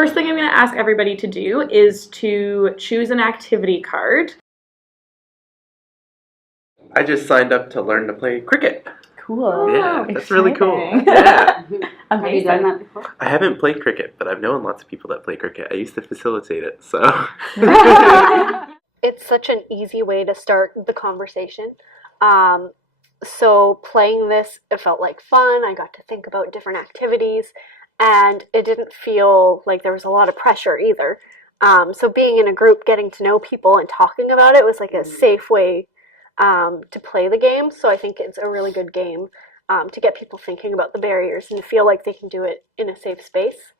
first thing I'm going to ask everybody to do is to choose an activity card. I just signed up to learn to play cricket. Cool. Yeah, that's really cool. Exciting. Yeah. Have you done that before? I haven't played cricket, but I've known lots of people that play cricket. I used to facilitate it, so. It's such an easy way to start the conversation. So playing this, it felt like fun. I got to think about different activities, and it didn't feel like there was a lot of pressure either. So being in a group, getting to know people and talking about it was like a safe way to play the game. So I think it's a really good game to get people thinking about the barriers and feel like they can do it in a safe space.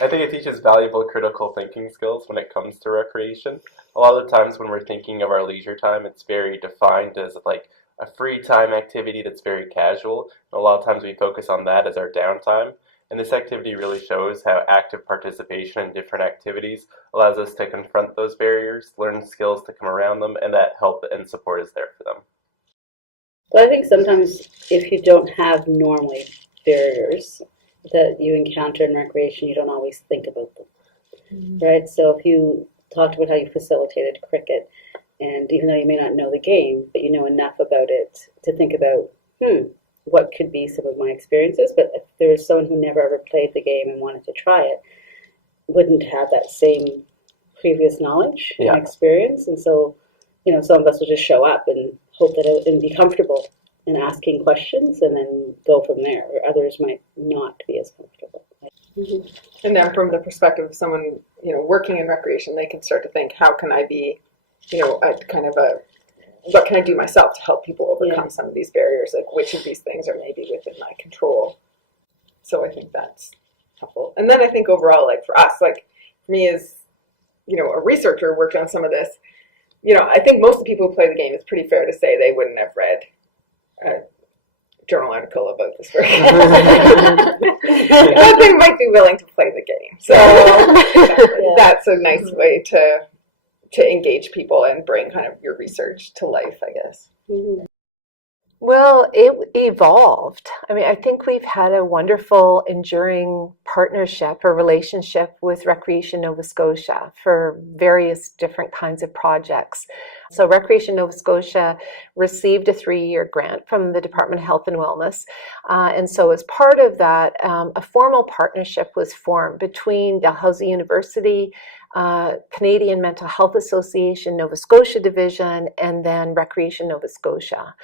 I think it teaches valuable critical thinking skills when it comes to recreation. A lot of the times when we're thinking of our leisure time, it's very defined as like a free time activity that's very casual. And a lot of times we focus on that as our downtime. And this activity really shows how active participation in different activities allows us to confront those barriers, learn skills to come around them, and that help and support is there for them. But I think sometimes if you don't have normally barriers that you encounter in recreation, you don't always think about them, right? So if you talked about how you facilitated cricket, and even though you may not know the game, but you know enough about it to think about, what could be some of my experiences, but if there was someone who never ever played the game and wanted to try it, wouldn't have that same previous knowledge and experience. And so, some of us will just show up and hope that it and be comfortable in asking questions and then go from there, or others might not be as comfortable. And then from the perspective of someone, working in recreation, they can start to think, how can I be, what can I do myself to help people overcome some of these barriers? Like, which of these things are maybe within my control? So I think that's helpful. And then I think overall, like for us, like for me as, a researcher worked on some of this, I think most of the people who play the game, it's pretty fair to say they wouldn't have read a journal article about this work. But they might be willing to play the game. So that's a nice way to engage people and bring kind of your research to life, I guess. Well, it evolved. I think we've had a wonderful, enduring partnership or relationship with Recreation Nova Scotia for various different kinds of projects. So Recreation Nova Scotia received a 3-year grant from the Department of Health and Wellness. And so as part of that, a formal partnership was formed between Dalhousie University, Canadian Mental Health Association, Nova Scotia Division, and then Recreation Nova Scotia.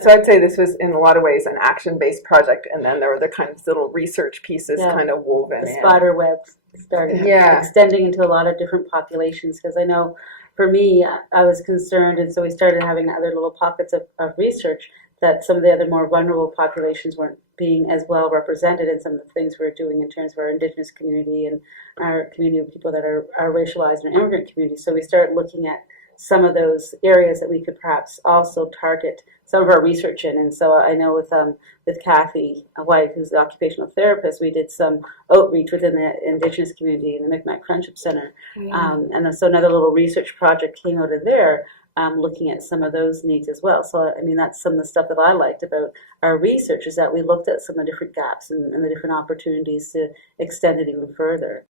So I'd say this was in a lot of ways an action-based project, and then there were the kind of little research pieces kind of woven in. The spider web started extending into a lot of different populations, because I know for me, I was concerned, and so we started having other little pockets of research that some of the other more vulnerable populations weren't being as well represented in some of the things we're doing in terms of our Indigenous community and our community of people that are racialized and immigrant communities. So we started looking at some of those areas that we could perhaps also target some of our research in. And so I know with Kathy White, who's the occupational therapist, we did some outreach within the Indigenous community in the Micmac Friendship Center. And so another little research project came out of there, looking at some of those needs as well. So that's some of the stuff that I liked about our research, is that we looked at some of the different gaps and the different opportunities to extend it even further.